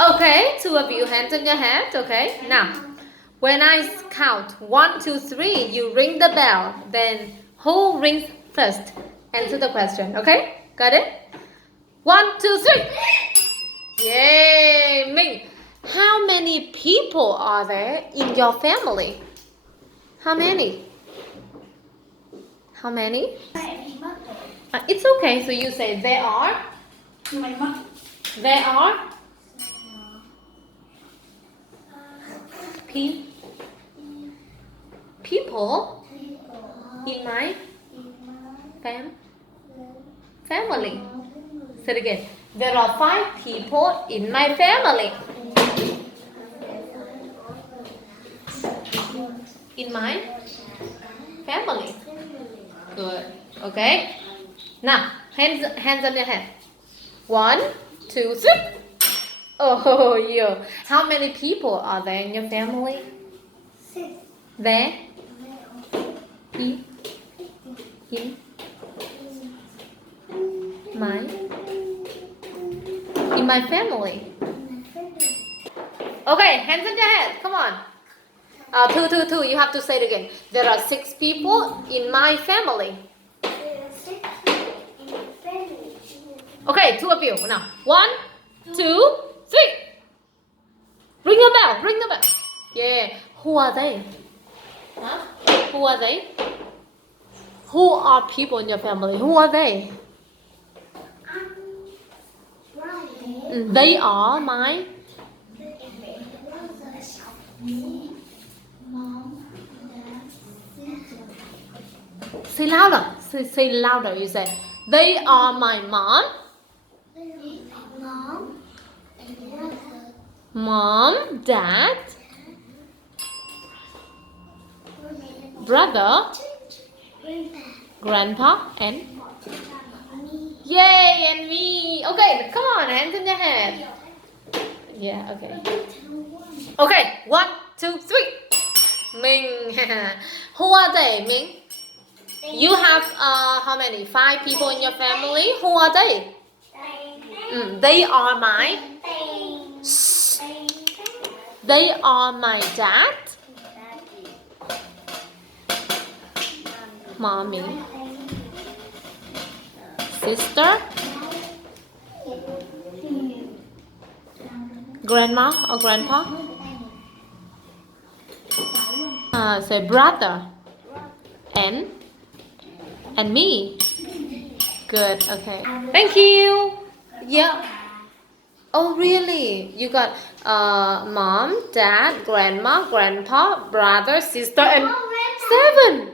Okay, two of you, hands on your head. Okay, now when I count 1, 2, 3, you ring the bell. Then who rings first? Answer the question. Okay, got it? 1, 2, 3. Yay, Minh. How many people are there in your family? How many? How many? It's okay. So you say there are. There are people in my family. Say it again. There are 5 people in my family. In my family. Good. Okay. Now, hands on your head. 1, 2, 3. Oh, you. How many people are there in your family? 6. There? In my family. Okay, hands on your head. Come on. 2. You have to say it again. There are 6 people in my family. There are 6 people in my family. Okay, 2 of you. Now, 1, 2, 3. Ring the bell. Ring the bell. Yeah. Who are they? Huh? Who are they? Who are people in your family? Who are they? They are my. Say louder. Say louder. You say. They are my mom. Mom, dad, brother, grandpa, and yay, and me. Okay, come on, hands in your head. Yeah, okay. Okay, 1, 2, 3. Minh. Who are they, Minh? You have how many? 5 people in your family. Who are they? They are my. They are my dad, mommy, sister, grandma or grandpa. Say brother and me. Good. Okay. Thank you. Yeah. Oh, really? You got mom, dad, grandma, grandpa, brother, sister, and 7.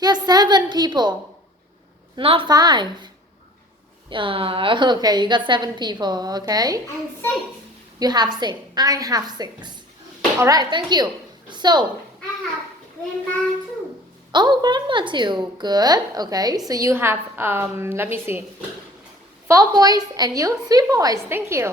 You have 7 people, not 5. Okay, you got 7 people. Okay. And 6. You have 6. I have 6. All right. Thank you. So. I have grandma too. Oh, grandma too. Good. Okay. So you have let me see. 4 boys and you 3 boys. Thank you.